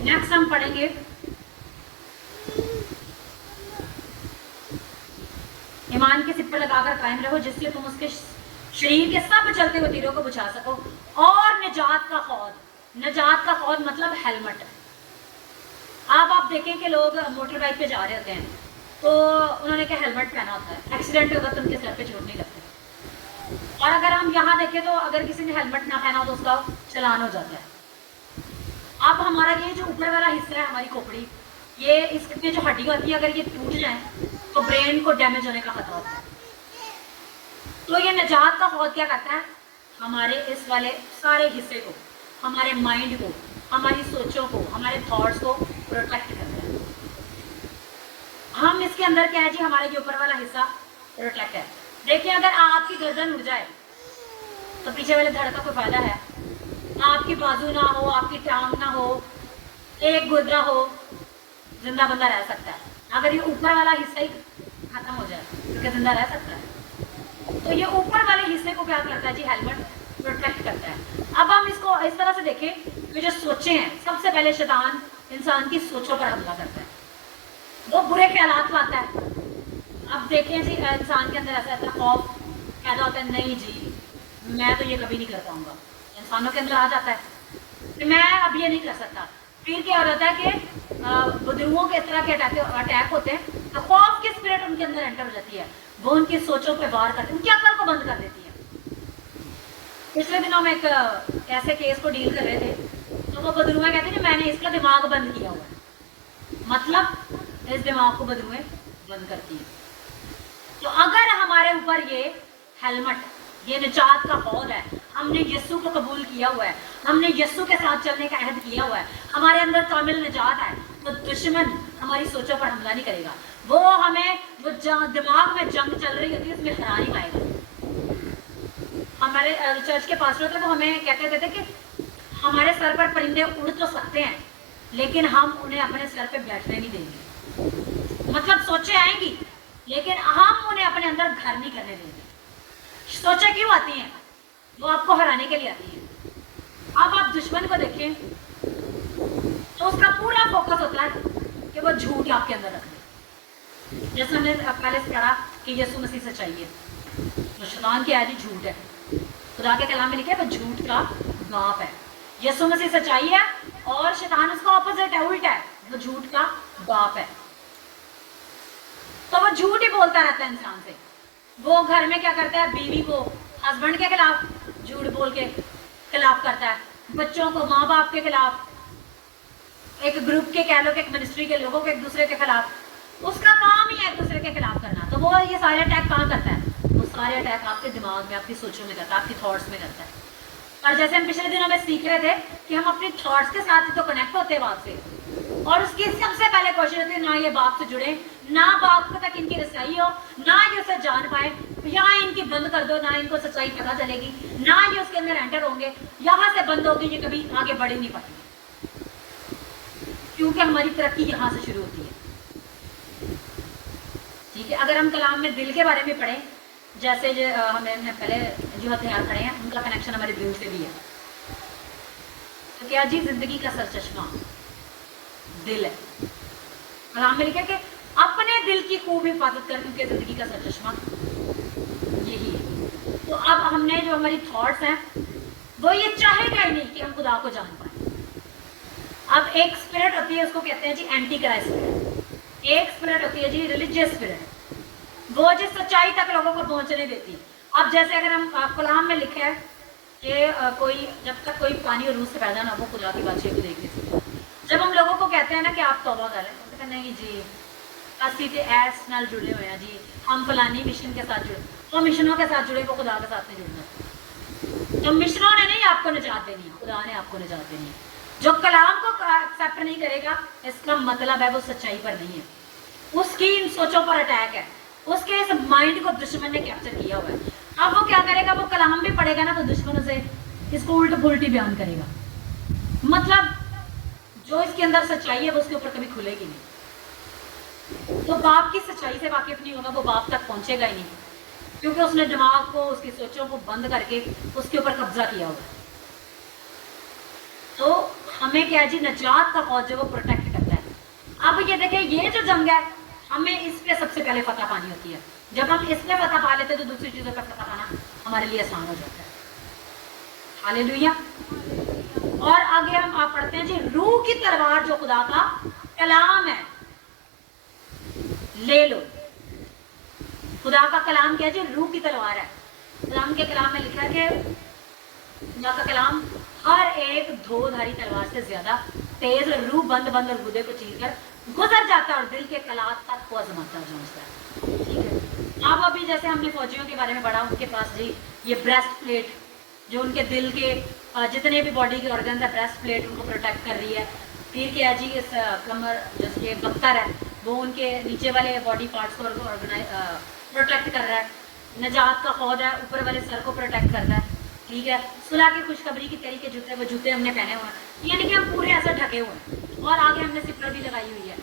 नेक्स्ट हम पढ़ेंगे ईमान की सिपर लगाकर कायम रहो जिससे तुम उसके शरीर के सब चलते हुए तीरों को बुझा सको। और निजात का खौद, निजात का खौद मतलब हेलमेट। अब आप देखें कि लोग मोटर बाइक पे जा रहे होते हैं तो उन्होंने क्या हेलमेट पहना होता है, एक्सीडेंट होगा तो उनके सर पे चोट नहीं लगती। और अगर हम यहाँ देखें तो अगर किसी ने हेलमेट ना पहना हो तो उसका चलान हो जाता है। अब हमारा ये जो ऊपर वाला हिस्सा है हमारी खोपड़ी, ये इसमें जो हड्डी होती है अगर ये टूट जाए तो ब्रेन को डैमेज होने का खतरा होता है। तो ये निजात का खौद क्या करता है, हमारे इस वाले सारे हिस्से को, हमारे माइंड को, हमारी सोचों को, हमारे थॉट्स को प्रोटेक्ट करता है। हम इसके अंदर क्या है जी, हमारे ये ऊपर वाला हिस्सा प्रोटेक्ट है। देखिए अगर आपकी गर्दन उड़ जाए तो पीछे वाले धड़ का कोई फायदा है? आपकी बाजू ना हो, आपकी टांग ना हो, एक गुर्दा हो, जिंदा बंदा रह सकता है। अगर ये ऊपर वाला हिस्सा ही खत्म हो जाए तो क्या जिंदा रह सकता है? तो ये ऊपर वाले हिस्से को क्या करता है जी, हेलमेट प्रोटेक्ट करता है। अब हम इसको इस तरह से देखें कि जो सोचे हैं, सबसे पहले शैतान इंसान की सोचों पर हमला करता है, वो बुरे ख्यालात लाता है। अब देखें जी इंसान के अंदर ऐसा खौफ पैदा होता है, नहीं जी मैं तो ये कभी नहीं कर पाऊंगा, इंसानों के अंदर आ जाता है कि मैं अब ये नहीं कर सकता। फिर क्या हो जाता है कि बुजुर्गों के इस तरह के अटैक होते हैं तो खौफ की स्पिरिट उनके अंदर एंटर हो जाती है, वो उनकी सोचों पे वार करती है, उनकी अक्ल को बंद कर देती है। पिछले दिनों में एक ऐसे केस को डील कर रहे थे तो वो बुजुर्ग कहते हैं मैंने इसका दिमाग बंद किया हुआ है, मतलब इस दिमाग को बुजुर्गें बंद करती है। तो अगर हमारे ऊपर ये हेलमेट, ये निजात का खौद है, हमने यीशु को कबूल किया हुआ है, हमने यीशु के साथ चलने का अहद किया हुआ है, हमारे अंदर कामिल निजात है, तो दुश्मन हमारी सोचों पर हमला नहीं करेगा। वो हमें वो दिमाग में जंग चल रही होती है उसमें हरा नहीं पाएगा। हमारे चर्च के पास्टर थे वो हमें कहते थे कि हमारे सर पर परिंदे उड़ तो सकते हैं लेकिन हम उन्हें अपने सर पे बैठने नहीं देंगे। मतलब सोचे आएंगी लेकिन हम उन्हें अपने अंदर घर नहीं करने देंगे। सोचे क्यों आती हैं? वो आपको हराने के लिए आती है। अब आप दुश्मन को देखें तो उसका पूरा फोकस होता है कि वो झूठ आपके अंदर रख दे। जैसे हमने पहले से पढ़ा कि यीशु मसीह सच्चाई है, तो शैतान क्या है जी? झूठ है। खुदा के कलाम में लिखा है वो झूठ का बाप है। यीशु मसीह सच्चाई है और शैतान उसका ऑपोजिट है, उल्टा है, वो झूठ का बाप है। तो वो झूठ ही बोलता रहता है इंसान से। वो घर में क्या करता है? बीवी को हस्बैंड के खिलाफ झूठ बोल के खिलाफ करता है, बच्चों को माँ बाप के खिलाफ, एक ग्रुप के कह लो कि एक मिनिस्ट्री के लोगों को एक दूसरे के खिलाफ, उसका काम ही है एक दूसरे के खिलाफ करना। तो वो ये सारे अटैक कहाँ करता है? वो सारे अटैक आपके दिमाग में, आपकी सोचों में करता है, आपकी थॉट्स में करता है। और जैसे हम पिछले दिनों में सीख रहे थे कि हम अपनी थॉट्स के साथ ही तो कनेक्ट होते हैं बाप से, और उसकी सबसे पहले कोशिश होती है ना ये बाप से जुड़े, ना बाप तक इनकी रसाई हो, ना ये उसे जान पाए, यहाँ इनकी बंद कर दो, ना इनको सच्चाई पता चलेगी, ना ये उसके अंदर एंटर होंगे, यहाँ से बंद होगी, ये कभी आगे बढ़ ही नहीं पाएंगे, क्योंकि हमारी तरक्की यहाँ से शुरू होती है। ठीक है, अगर हम कलाम में दिल के बारे में पढ़ें, जैसे हमने पहले जो हथियार पढ़े हैं उनका कनेक्शन हमारे दिल से भी है। तो क्या जी? जिंदगी का सरचश्मा दिल है। कलाम में लिखा कि अपने दिल की खूब हिफाजत कर, क्योंकि जिंदगी का सरचश्मा यही है। तो अब हमने जो हमारी थॉट्स हैं वो ये चाहेगा ही नहीं कि हम खुदा को जान पाए। अब एक स्पिरिट होती है, उसको कहते हैं जी एंटी क्राइस्ट स्पिरिट। एक स्पिरिट होती है जी रिलीजियस स्पिरिट, वो जिस सच्चाई तक लोगों को पहुंचने देती। अब जैसे अगर हम कलाम में लिखा है कि कोई जब तक कोई पानी और रूह से पैदा ना हो खुदा की बादशाही को देख नहीं सकता। जब हम लोगों को कहते हैं ना कि आप तौबा करें, तो कहते नहीं जी असी तो ऐस नाल जुड़े हुए हैं जी, हम फलानी मिशन के साथ जुड़े, तो मिशनों के साथ जुड़े, वो खुदा के साथ नहीं जुड़ना। तो मिशनों ने नहीं आपको निजात देनी है, खुदा ने आपको निजात देनी है। जो कलाम को एक्सेप्ट नहीं करेगा, इसका मतलब है वो सच्चाई पर नहीं है, उसकी इन सोचों पर अटैक है, उसके इस माइंड को दुश्मन ने कैप्चर किया हुआ है। अब वो क्या करेगा? वो कलाम भी पढ़ेगा ना तो दुश्मन उसे इसको उल्ट पुल्टी बयान करेगा, मतलब जो इसके अंदर सच्चाई है वो उसके ऊपर कभी खुलेगी नहीं। तो बाप की सच्चाई से वाकिफ नहीं होगा, वो बाप तक पहुंचेगा ही नहीं, क्योंकि उसने दिमाग को, उसकी सोचों को बंद करके उसके ऊपर कब्जा किया हुआ है। तो हमें क्या है जी? नजात का फौज जो वो प्रोटेक्ट करता है। अब ये देखिए, ये जो जंग है हमें इस पे सबसे पहले फतह पानी होती है। जब हम इस पे फतह पा लेते हैं तो दूसरी चीजों पर फतह पाना हमारे लिए आसान हो जाता है। हालेलुया। और आगे हम आप पढ़ते हैं जी, रूह की तलवार जो खुदा का कलाम है ले लो। खुदा का कलाम क्या है जी? रूह की तलवार है। कलाम के कलाम में लिखा है कि खुदा का कलाम हर एक धोधारी तलवार से ज्यादा तेज, रूह बंद बंद और गुदे को चीर कर गुजर जाता है और दिल के कलात तक को आजमाता पहुंचता है। ठीक है, अब अभी जैसे हमने फौजियों के बारे में पढ़ा, उनके पास जी ये ब्रेस्ट प्लेट जो उनके दिल के जितने भी बॉडी के ऑर्गन है, ब्रेस्ट प्लेट उनको प्रोटेक्ट कर रही है। फिर क्या जी? इस कमर जैसे ये बख्तर है वो उनके नीचे वाले बॉडी पार्ट्स को प्रोटेक्ट कर रहा है। नजात का फौज है, ऊपर वाले सर को प्रोटेक्ट कर रहा है। ठीक है, सुलह की खुशखबरी की तरीके जूते, वो जूते हमने पहने हुए हैं, यानी कि हम पूरे ऐसे ढके हुए हैं, और आगे हमने सिपर भी लगाई हुई है।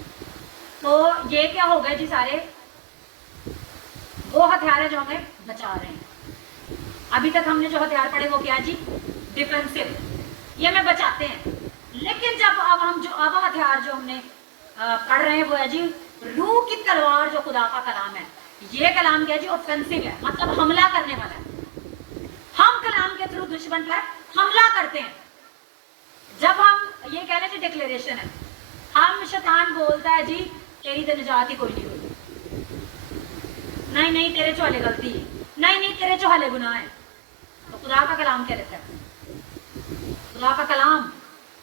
तो ये क्या हो गए जी? सारे वो हथियार है जो हमें बचा रहे हैं। अभी तक हमने जो हथियार पढ़े वो क्या जी? डिफेंसिव, ये हमें बचाते हैं। लेकिन जब अब हथियार जो हमने पढ़ रहे हैं वो है जी रूह की तलवार जो खुदा का कलाम है। ये कलाम क्या है जी? ऑफेंसिव है, मतलब हमला करने वाला है। हम कलाम के थ्रू दुश्मन पर हमला करते हैं। जब हम ये कह रहे हैं डिक्लेरेशन है, हम शैतान बोलता है जी तेरी तो निजात ही कोई नहीं हुई, नहीं नहीं तेरे चो हले गलती है, नहीं नहीं तेरे चो हले गुनाह है। तो खुदा का कलाम क्या रहता है? खुदा का कलाम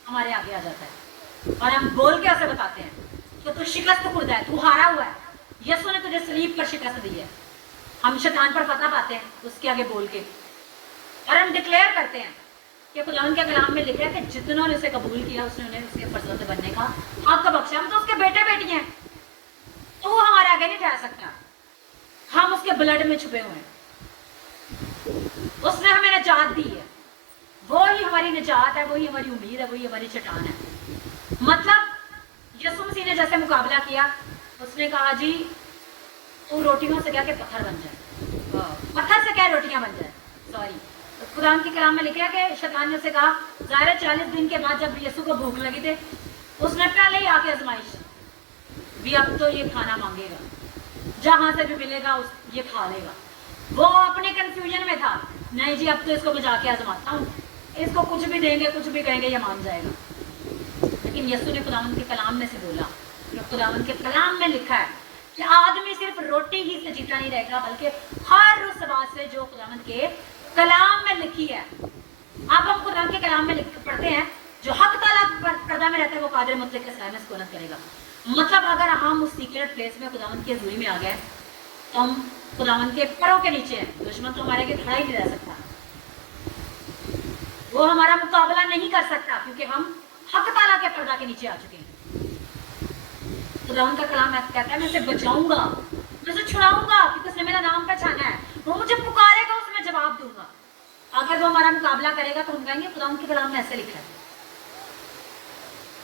हमारे आगे आ जाता है और हम बोल के उसे बताते हैं कि तू शिकस्त खुर्दा है, तू हारा हुआ है, यीशु ने तुझे सलीब पर शिकस्त दी है। हम शैतान पर फतह पाते हैं उसके आगे बोल के, और हम डिक्लेयर करते हैं कि खुदा के कलाम में लिखा है कि जितनों ने उसे कबूल किया उसने उन्हें उसके फर्जंद बनने का हक बख्शा। हम तो उसके बेटे बेटी हैं, तो वो हमारे आगे नहीं ठहर सकता। हम उसके ब्लड में छुपे हुए हैं, उसने हमें निजात दी है, वो ही हमारी निजात है, वही हमारी उम्मीद है, वही हमारी चट्टान है। मतलब यीशु मसीह ने जैसे मुकाबला किया, उसने कहा जी तू रोटियों से क्या के पत्थर बन जाए, पत्थर से क्या रोटियां बन जाए। सॉरी, खुदा के कलाम में लिखा है कि शैतान ने उसे कहा, ज़ाहिर 40 दिन के बाद जब यीशु को भूख लगी थी, उसने पहले ही आके आजमाइश भी अब तो ये खाना मांगेगा। जहां से भी मिलेगा उस ये खा लेगा। वो अपने कंफ्यूजन में था, नहीं जी अब तो इसको मैं जाके आजमाता हूँ, इसको कुछ भी देंगे कुछ भी कहेंगे ये मान जाएगा। लेकिन यीशु ने खुदावंद के कलाम में से बोला, जो खुदावंद के कलाम में लिखा है कि आदमी सिर्फ रोटी ही से जीता नहीं रहेगा बल्कि हर उस बात से जो खुदावंद के कलाम में लिखी है। अब हम खुदावंद के कलाम में पढ़ते हैं, जो हक ताला पर्दा में रहता है वो कादिर मुतलक के सामने को नत करेगा। मतलब अगर हम उस सीक्रेट प्लेस में खुदावंद की हज़ूरी में आ गए तो हम खुदावंद के पैरों के नीचे हैं, दुश्मन तो हमारे आगे खड़ा ही नहीं रह सकता, वो हमारा मुकाबला नहीं कर सकता क्योंकि हम हक ताला के पर्दा के नीचे आ चुके हैं। खुदावंद का कलाम कहता है मैं उसे बचाऊंगा, मैं उसे छुड़ाऊंगा क्योंकि उसने मेरा नाम पहचाना है, वो मुझे पुकारेगा उसमें जवाब दूंगा। अगर वो हमारा मुकाबला करेगा तो हम कहेंगे खुदावंद के कलाम में ऐसे लिखा है।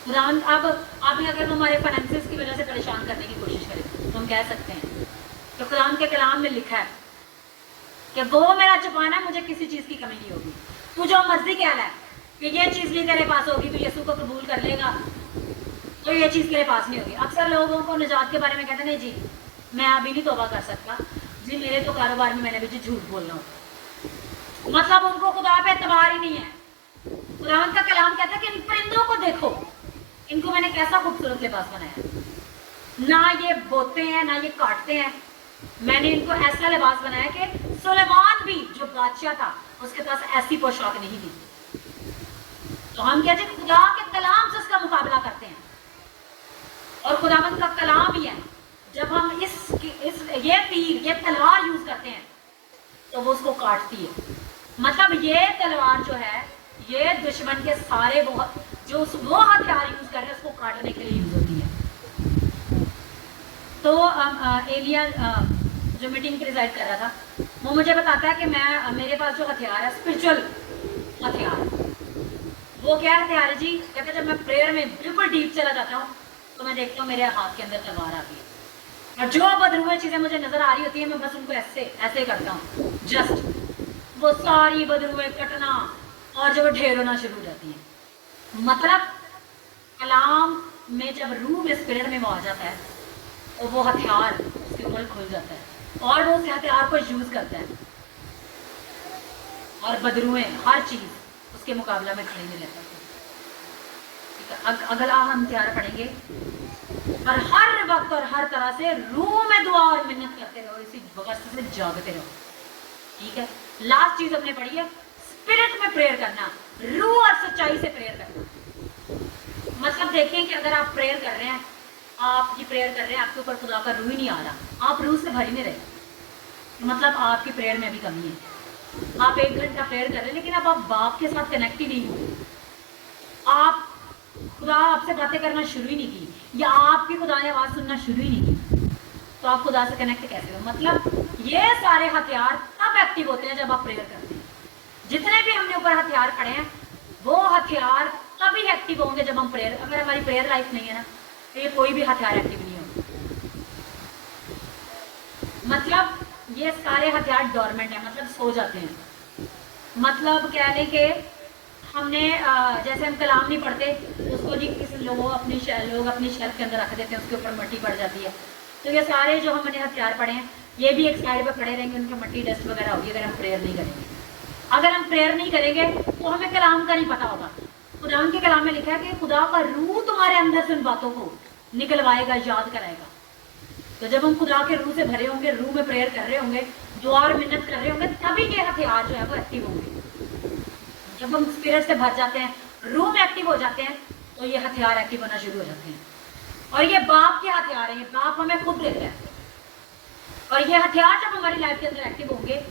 खुदावंद अब अगर वो हमारे फाइनेंसेस की वजह से परेशान करने की कोशिश करे तो हम कह सकते हैं तो खुदावंद के कलाम में लिखा है कि वो मेरा छुपाना, मुझे किसी चीज़ की कमी नहीं होगी। तू जो मर्जी कह रहा है कि ये चीज़ नहीं तेरे पास होगी, तो यीशु को कबूल कर लेगा तो ये चीज़ तेरे पास नहीं होगी। अक्सर लोगों को निजात के बारे में कहते नहीं जी मैं अभी नहीं तौबा कर सकता जी, मेरे तो कारोबार में मैंने भी जी झूठ बोलना हो, मतलब उनको खुदा पे एतबार ही नहीं है। खुदावंद का कलाम कहता है कि इन परिंदों को देखो, इनको मैंने कैसा खूबसूरत लिबास बनाया, ना ये बोते हैं ना ये काटते हैं, मैंने इनको ऐसा लिबास बनाया कि सुलेमान भी जो बादशाह था उसके पास ऐसी पोशाक नहीं थी। तो हम कहते हैं खुदा के कलाम से उसका मुकाबला करते हैं, और खुदावंद का कलाम ही है। जब हम ये तीर ये तलवार यूज करते हैं तो वो उसको काटती है। मतलब ये तलवार जो है ये दुश्मन के सारे वो हथियार यूज कर रहे हैं उसको काटने के लिए यूज होती है। तो एलिया जो मीटिंग प्रिजाइड कर रहा था वो मुझे बताता है कि मेरे पास जो हथियार है स्पिरिचुअल हथियार, वो क्या हथियार है जी? कहते जब मैं प्रेयर में बिल्कुल डीप चला जाता हूँ तो मैं देखता हूँ मेरे हाथ के अंदर तलवार आती है, और जो बदरुए चीज़ें मुझे नजर आ रही होती है मैं बस उनको ऐसे ऐसे करता हूँ, जस्ट वो सारी बदरुए कटना और जब ढेर होना शुरू हो जाती है। मतलब कलाम में जब रूह में स्पिरिट में वो आ जाता है तो वो हथियार उसके ऊपर खुल जाता है और वो उस हथियार को यूज करता है, और बदरुए हर चीज उसके मुकाबला में खड़ी नहीं रहता। अगर हम हथियार पढ़ेंगे और हर वक्त और हर तरह से रूह में दुआ और मिन्नत करते रहो, इसी वक्त से जागते रहो। ठीक है, लास्ट चीज हमने पढ़ी है स्पिरिट में प्रेयर करना, रूह और सच्चाई से प्रेयर करना। मतलब देखें कि अगर आप प्रेयर कर रहे हैं, आप ये प्रेयर कर रहे हैं, आपके ऊपर खुदा का रूह ही नहीं आ रहा, आप रूह से भर ही नहीं रहे, मतलब आपकी प्रेयर में भी कमी है। आप 1 घंटा प्रेयर कर रहे हैं लेकिन अब आप बाप के साथ कनेक्ट ही नहीं हुए, आप खुदा आपसे बातें करना शुरू ही नहीं की, या आपकी खुदा ने आवाज़ सुनना शुरू ही नहीं की, तो आप खुदा से कनेक्ट कैसे हो? मतलब ये सारे हथियार तब एक्टिव होते हैं जब आप प्रेयर करते हैं। जितने भी हमने ऊपर हथियार पढ़े हैं वो हथियार तभी एक्टिव होंगे जब हम प्रेयर, अगर हमारी प्रेयर लाइफ नहीं है ना तो ये कोई भी हथियार एक्टिव नहीं होगा। मतलब ये सारे हथियार डोरमेंट है, मतलब सो जाते हैं। मतलब कह लें कि हमने जैसे हम कलाम नहीं पढ़ते उसको जी किसी लोग अपनी शेल्फ के अंदर रख देते हैं, उसके ऊपर मट्टी पड़ जाती है। तो ये सारे जो हमने हथियार पढ़े हैं ये भी एक साइड पर पड़े रहेंगे, उनके मट्टी डस्ट वगैरह होगी अगर हम प्रेयर नहीं करेंगे। अगर हम प्रेयर नहीं करेंगे तो हमें कलाम का नहीं पता होगा। खुदा के कलाम में लिखा है कि खुदा का रूह तुम्हारे अंदर से उन बातों को निकलवाएगा, याद कराएगा। तो जब हम खुदा के रूह से भरे होंगे, रूह में प्रेयर कर रहे होंगे, दुआ और मिन्नत कर रहे होंगे, तभी ये हथियार जो है वो एक्टिव होंगे। जब हम स्पिरिट से भर जाते हैं, रूह में एक्टिव हो जाते हैं, तो ये हथियार एक्टिव होना शुरू हो जाते हैं। और ये बाप के हथियार हैं, ये बाप हमें खुद देता है। और ये हथियार जब हमारी लाइफ के अंदर एक्टिव होंगे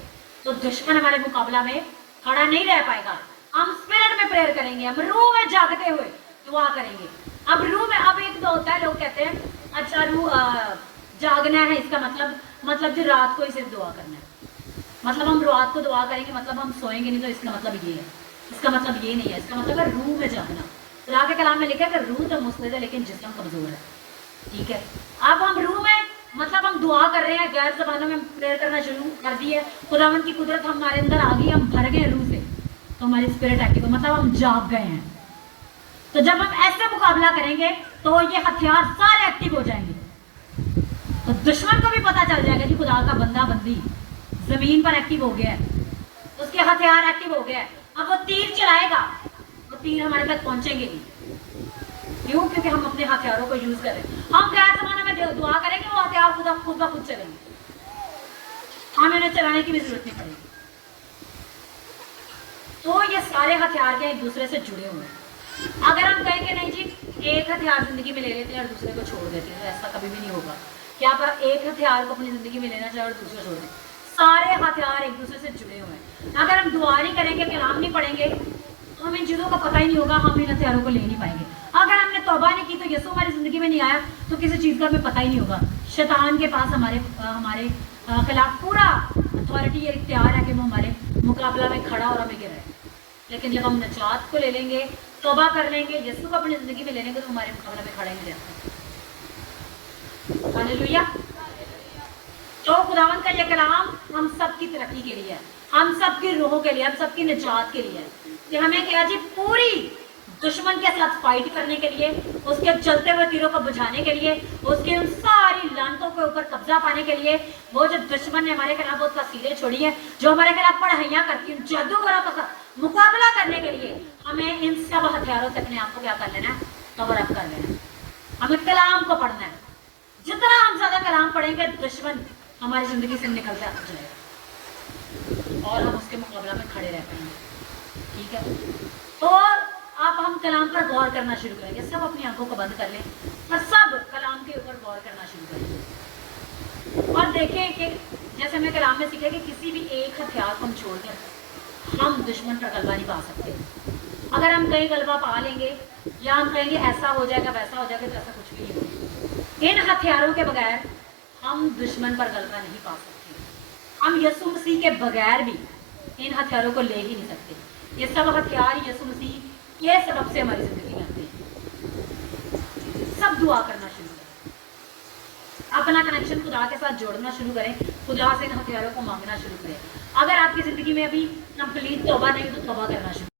तो दुश्मन हमारे मुकाबला में खड़ा नहीं रह पाएगा। हम स्पिरिट में प्रेयर करेंगे, हम रूह में जागते हुए दुआ करेंगे। अब रूह में अब एक तो होता है, लोग कहते हैं अच्छा रूह जागना है, इसका मतलब जो रात को ही सिर्फ दुआ करना है, मतलब हम रात को दुआ करेंगे, मतलब हम सोएंगे नहीं, तो इसका मतलब ये है, इसका मतलब ये नहीं है। इसका मतलब है रूह में जागना। खुदा के कलाम में लिखा है कि रूह तो मुस्तैद है लेकिन जिस्म कमजोर है। ठीक है, अब हम रूह में मतलब हम दुआ कर रहे हैं, गैर ज़बानों में प्रेयर करना शुरू कर दी है, खुदावंद की कुदरत हमारे अंदर आ गई, हम भर गए रूह से, तो हमारी स्पिरिट एक्टिव, मतलब हम जाग गए हैं। तो जब हम ऐसे मुकाबला करेंगे तो ये हथियार सारे एक्टिव हो जाएंगे। तो दुश्मन को भी पता चल जाएगा कि खुदा का बंदा बंदी जमीन पर एक्टिव हो गया है, उसके हथियार एक्टिव हो गया है, अब वो तीर चलाएगा, वो तीर हमारे तक पहुंचेंगे नहीं। क्यों? क्योंकि हम अपने हथियारों को यूज करें। हम गैर जमाने में दुआ करें कि वो हथियार खुद ब खुद चलेंगे, हमें उन्हें चलाने की भी जरूरत नहीं पड़ेगी। तो ये सारे हथियार के एक दूसरे से जुड़े हुए हैं। अगर हम कहें कि नहीं जी एक हथियार जिंदगी में ले लेते हैं और दूसरे को छोड़ देते हैं, तो ऐसा कभी भी नहीं होगा कि आप एक हथियार को अपनी जिंदगी में लेना चाहे और दूसरा छोड़ दें। सारे हथियार एक दूसरे से जुड़े हुए हैं। अगर हम दुआ नहीं करेंगे, कलाम नहीं पढ़ेंगे, तो हमें इन चीज़ों का पता ही नहीं होगा, हम इन हथियारों को ले नहीं पाएंगे। अगर हमने तौबा नहीं की तो यीशु हमारी जिंदगी में नहीं आया तो किसी चीज़ का हमें पता ही नहीं होगा। शैतान के पास हमारे खिलाफ पूरा अथॉरिटी या इख्तियार है कि वो हमारे मुकाबला में खड़ा और हमें गिराए। लेकिन जब हम नजात को ले लेंगे, तौबा कर लेंगे, यीशु को अपनी जिंदगी में ले लेंगे, तो हमारे मुकाबले में खड़े नहीं रहते। हालेलुया। तो खुदावंद का यह कलाम हम सब की तरक्की के लिए है, हम सब की रूहों के लिए, हम सब की निजात के लिए है कि हमें क्या जी पूरी दुश्मन के साथ फाइट करने के लिए, उसके चलते हुए तीरों को बुझाने के लिए, उसके उन सारी लानतों के ऊपर कब्जा पाने के लिए, वो जो दुश्मन ने हमारे खिलाफ बहुत तस्वीरें छोड़ी है, जो हमारे खिलाफ पढ़ाइयाँ करती है, जादूगरों का मुकाबला करने के लिए हमें इन सब हथियारों से अपने आप को क्या कर लेना है, कवर अप कर लेना है। हमें कलाम को पढ़ना है। जितना हम ज्यादा कलाम पढ़ेंगे, दुश्मन हमारी जिंदगी से निकलता जाएगा और हम उसके मुकाबला में खड़े रह पाएंगे। ठीक है, और आप हम कलाम पर गौर करना शुरू करेंगे। सब अपनी आंखों को बंद कर लें और सब कलाम के ऊपर गौर करना शुरू करेंगे और देखें कि जैसे हमें कलाम में सीखा कि किसी भी एक हथियार को हम छोड़कर हम दुश्मन पर गलबा नहीं पा सकते। अगर हम कहीं गलबा पा लेंगे या हम कहेंगे ऐसा हो जाएगा वैसा हो जाएगा, तो ऐसा कुछ भी नहीं होगा। इन हथियारों के बगैर हम दुश्मन पर गलबा नहीं पा सकते। हम यीशु मसीह के बगैर भी इन हथियारों को ले ही नहीं सकते। ये सब हथियार यीशु मसीह के सबब से हमारी जिंदगी में आते हैं। सब दुआ करना शुरू करें, अपना कनेक्शन खुदा के साथ जोड़ना शुरू करें, खुदा से इन हथियारों को मांगना शुरू करें। अगर आपकी जिंदगी में अभी कंप्लीट तौबा नहीं तो तौबा करना शुरू